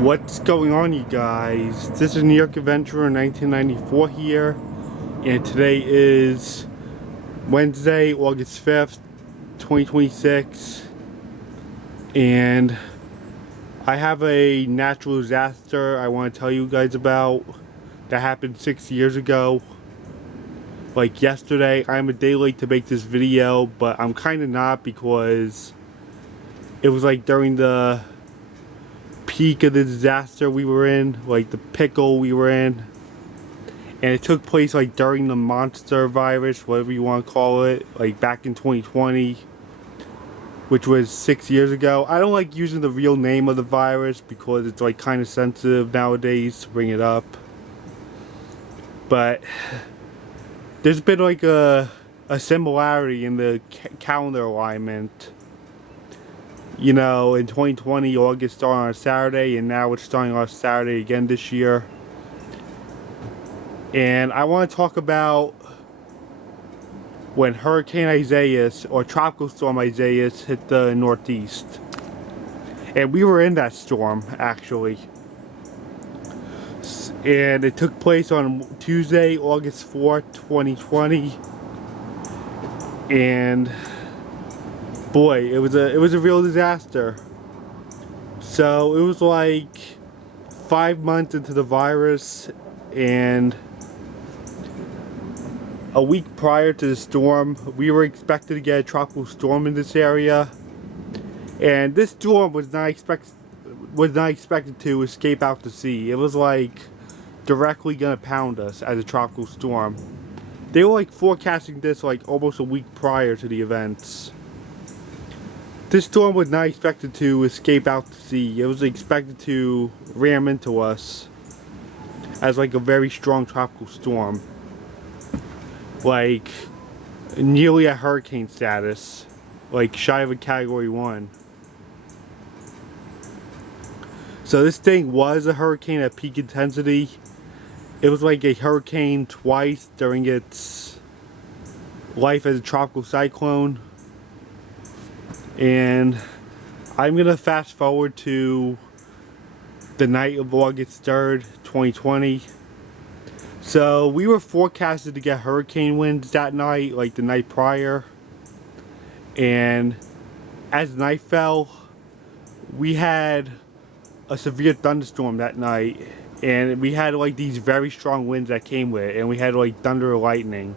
What's going on, you guys? This is New York Adventurer 1994 here, and today is Wednesday, August 5th, 2026, and I have a natural disaster I want to tell you guys about that happened 6 years ago. Like yesterday. I'm a day late to make this video, but I'm kind of not because it was like during the peak of the disaster we were in, like the pickle we were in, and it took place like during the monster virus, whatever you want to call it, like back in 2020, which was 6 years ago. I don't like using the real name of the virus because it's like kind of sensitive nowadays to bring it up, but there's been like a similarity in the calendar alignment. You know, in 2020, August started on a Saturday, and now it's starting on a Saturday again this year. And I want to talk about when Hurricane Isaias, or Tropical Storm Isaias, hit the Northeast. And we were in that storm, actually. And it took place on Tuesday, August 4th, 2020. And boy, it was a real disaster. So it was like 5 months into the virus, and a week prior to the storm, we were expected to get a tropical storm in this area, and this storm was not expected to escape out to sea. It was like directly gonna pound us as a tropical storm. They were like forecasting this like almost a week prior to the events. This storm was not expected to escape out to sea. It was expected to ram into us as like a very strong tropical storm. Like nearly a hurricane status. Like shy of a category 1. So this thing was a hurricane at peak intensity. It was like a hurricane twice during its life as a tropical cyclone. And I'm gonna fast forward to the night of August 3rd, 2020. So we were forecasted to get hurricane winds that night, like the night prior. And as night fell, we had a severe thunderstorm that night. And we had like these very strong winds that came with it. And we had like thunder and lightning.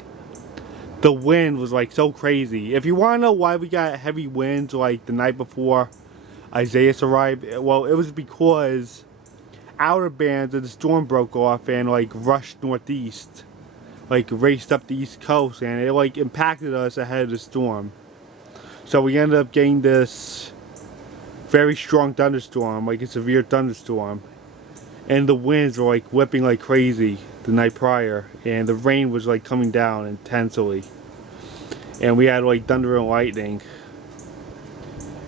The wind was like so crazy. If you want to know why we got heavy winds like the night before Isaias arrived, well, it was because outer bands of the storm broke off and like rushed northeast, like raced up the east coast, and it like impacted us ahead of the storm. So we ended up getting this very strong thunderstorm, like a severe thunderstorm, and the winds were like whipping like crazy the night prior, and the rain was like coming down intensely, and we had like thunder and lightning.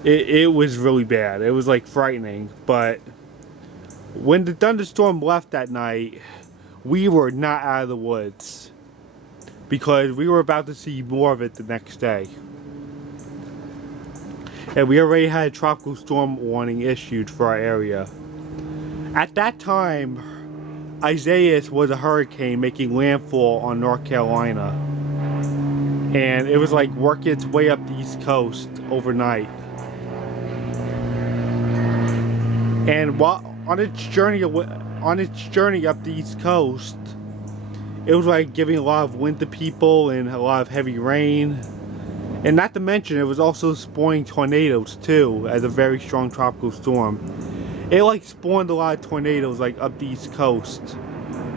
It was really bad. It was like frightening. But when the thunderstorm left that night, we were not out of the woods because we were about to see more of it the next day, and we already had a tropical storm warning issued for our area. At that time, Isaias was a hurricane making landfall on North Carolina, and it was like working its way up the East Coast overnight. And while on its journey up the East Coast, it was like giving a lot of wind to people and a lot of heavy rain. And not to mention, it was also spawning tornadoes too, as a very strong tropical storm. It like spawned a lot of tornadoes like up the East Coast.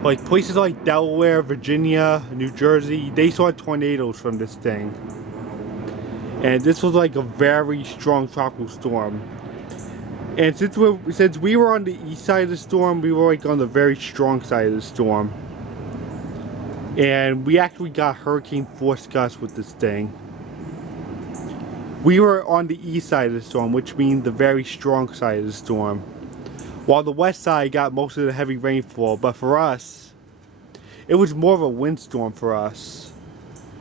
Like places like Delaware, Virginia, New Jersey, they saw tornadoes from this thing. And this was like a very strong tropical storm. And since we were on the east side of the storm, we were like on the very strong side of the storm. And we actually got hurricane force gusts with this thing. We were on the east side of the storm, which means the very strong side of the storm, while the west side got most of the heavy rainfall. But for us, it was more of a windstorm for us.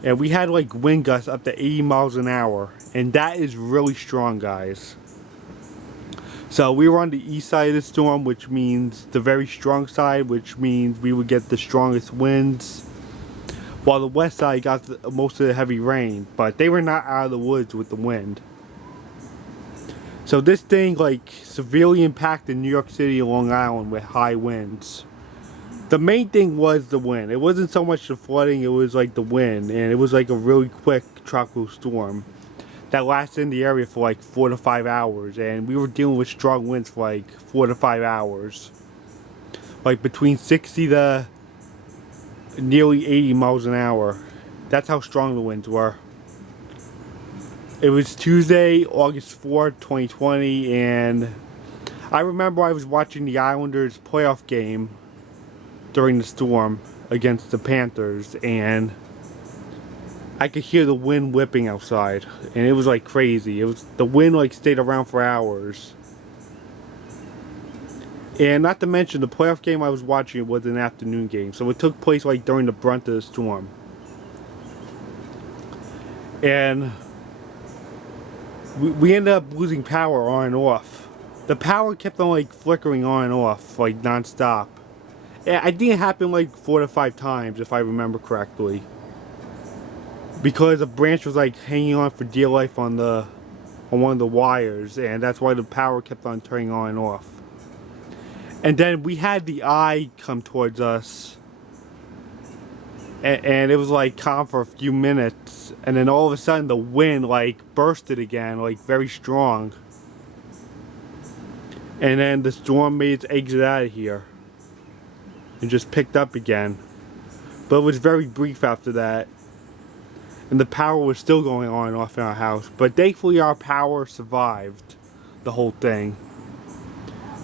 And we had like wind gusts up to 80 miles an hour. And that is really strong, guys. So we were on the east side of the storm, which means the very strong side, which means we would get the strongest winds. While the west side got most of the heavy rain, but they were not out of the woods with the wind. So this thing like severely impacted New York City and Long Island with high winds. The main thing was the wind. It wasn't so much the flooding, it was like the wind, and it was like a really quick tropical storm that lasted in the area for like 4 to 5 hours, and we were dealing with strong winds for like 4 to 5 hours. Like between 60 to nearly 80 miles an hour. That's how strong the winds were. It was Tuesday, August 4th, 2020, and I remember I was watching the Islanders playoff game during the storm against the Panthers, and I could hear the wind whipping outside, and it was like crazy. It was the wind like stayed around for hours. And not to mention the playoff game I was watching was an afternoon game, so it took place like during the brunt of the storm. And we ended up losing power on and off. The power kept on like flickering on and off like non-stop. I think it happened like 4 to 5 times if I remember correctly. Because a branch was like hanging on for dear life on one of the wires, and that's why the power kept on turning on and off. And then we had the eye come towards us, and it was like calm for a few minutes, and then all of a sudden the wind like bursted again, like very strong. And then the storm made its exit out of here and just picked up again. But it was very brief after that. And the power was still going on and off in our house. But thankfully our power survived the whole thing.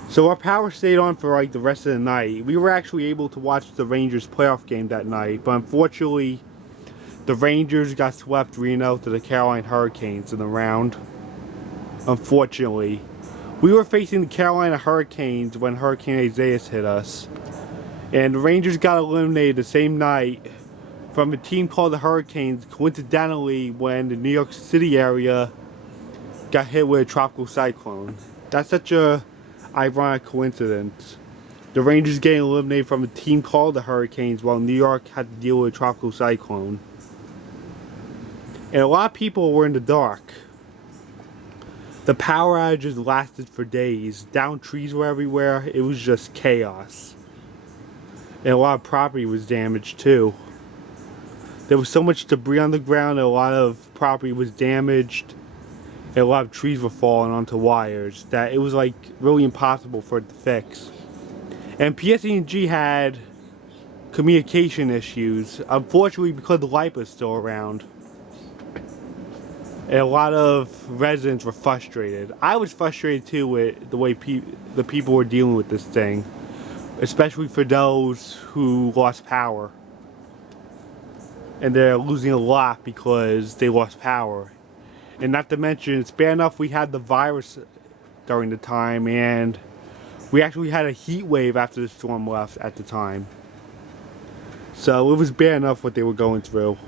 So our power stayed on for like the rest of the night. We were actually able to watch the Rangers playoff game that night. But unfortunately, the Rangers got swept 3-0 to the Carolina Hurricanes in the round. Unfortunately. We were facing the Carolina Hurricanes when Hurricane Isaias hit us. And the Rangers got eliminated the same night from a team called the Hurricanes, coincidentally when the New York City area got hit with a tropical cyclone. That's such a ironic coincidence. The Rangers getting eliminated from a team called the Hurricanes while New York had to deal with a tropical cyclone. And a lot of people were in the dark. The power outages lasted for days. Downed trees were everywhere. It was just chaos. And a lot of property was damaged too. There was so much debris on the ground that a lot of property was damaged. And a lot of trees were falling onto wires that it was like really impossible for it to fix. And PSE&G had communication issues, unfortunately because the LIPA is still around. And a lot of residents were frustrated. I was frustrated too with the way the people were dealing with this thing. Especially for those who lost power. And they're losing a lot because they lost power. And not to mention, it's bad enough we had the virus during the time, and we actually had a heat wave after the storm left at the time. So it was bad enough what they were going through.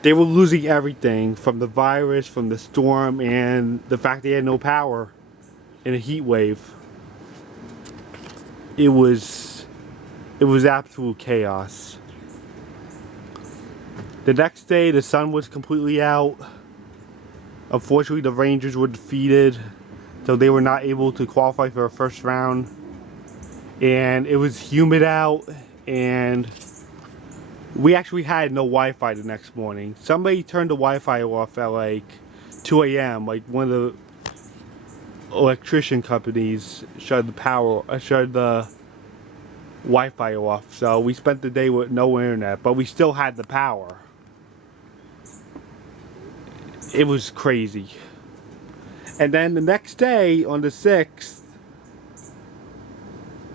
They were losing everything from the virus, from the storm, and the fact they had no power in a heat wave. It was absolute chaos. The next day, the sun was completely out. Unfortunately, the Rangers were defeated, so they were not able to qualify for a first round. And it was humid out, and we actually had no Wi-Fi the next morning. Somebody turned the Wi-Fi off at like 2 a.m. Like one of the electrician companies shut the Wi-Fi off. So we spent the day with no internet, but we still had the power. It was crazy. And then the next day, on the 6th,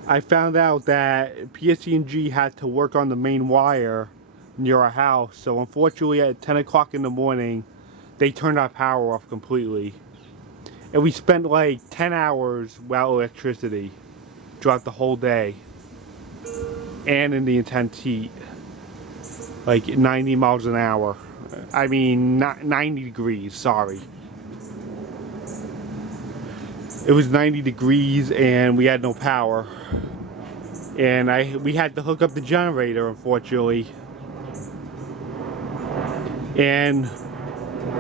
I found out that PSE&G had to work on the main wire near our house. So unfortunately at 10 o'clock in the morning, they turned our power off completely. And we spent like 10 hours without electricity throughout the whole day. And in the intense heat. Like 90 miles an hour. I mean, not 90 degrees, sorry. It was 90 degrees and we had no power. And we had to hook up the generator, unfortunately. And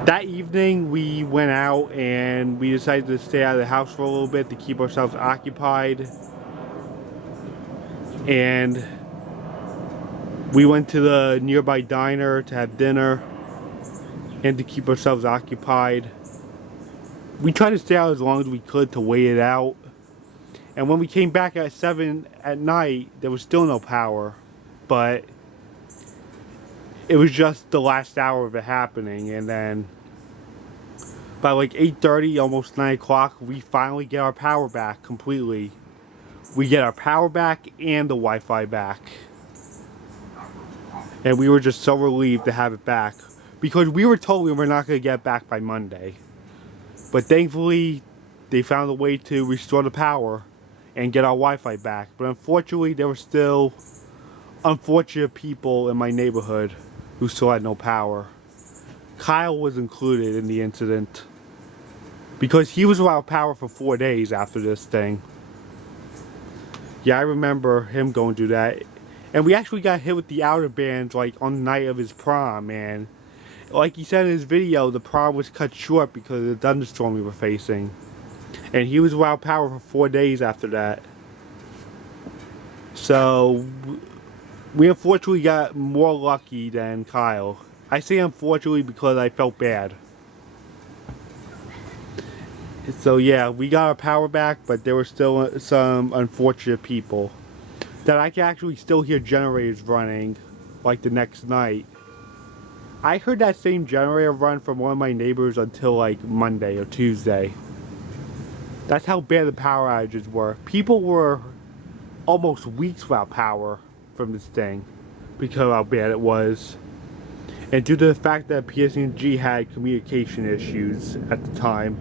that evening we went out and we decided to stay out of the house for a little bit to keep ourselves occupied. And we went to the nearby diner to have dinner and to keep ourselves occupied. We tried to stay out as long as we could to wait it out. And when we came back at 7 at night, there was still no power. But it was just the last hour of it happening. And then by like 8:30, almost 9 o'clock, we finally get our power back completely. We get our power back and the Wi-Fi back. And we were just so relieved to have it back. Because we were told we were not going to get it back by Monday. But thankfully, they found a way to restore the power and get our Wi-Fi back. But unfortunately, there were still unfortunate people in my neighborhood who still had no power. Kyle was included in the incident because he was without power for 4 days after this thing. Yeah, I remember him going through that. And we actually got hit with the outer bands like on the night of his prom, and like he said in his video, the prom was cut short because of the thunderstorm we were facing. And he was without power for 4 days after that. So we unfortunately got more lucky than Kyle. I say unfortunately because I felt bad. So yeah, we got our power back, but there were still some unfortunate people that I can actually still hear generators running like the next night. I heard that same generator run from one of my neighbors until like Monday or Tuesday. That's how bad the power outages were. People were almost weeks without power from this thing because of how bad it was. And due to the fact that PSE&G had communication issues at the time.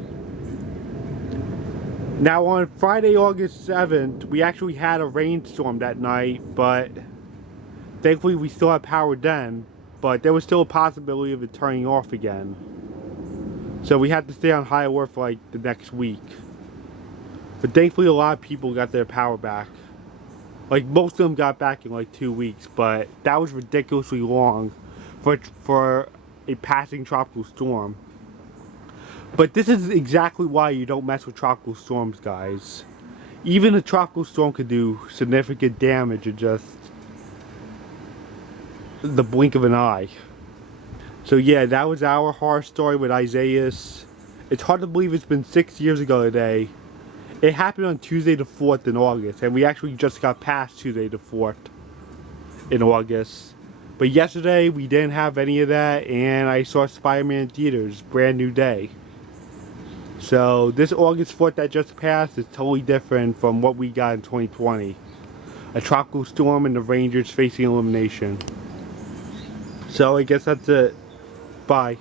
Now on Friday, August 7th, we actually had a rainstorm that night, but thankfully we still had power then, but there was still a possibility of it turning off again. So we had to stay on high alert for like the next week. But thankfully a lot of people got their power back. Like most of them got back in like 2 weeks, but that was ridiculously long for a passing tropical storm. But this is exactly why you don't mess with tropical storms, guys. Even a tropical storm could do significant damage in just the blink of an eye. So yeah, that was our horror story with Isaias. It's hard to believe it's been 6 years ago today. It happened on Tuesday the 4th in August, and we actually just got past Tuesday the 4th in August. But yesterday we didn't have any of that, and I saw Spider-Man in theaters, brand new day. So this August 4th that just passed is totally different from what we got in 2020. A tropical storm and the Rangers facing elimination. So I guess that's it. Bye.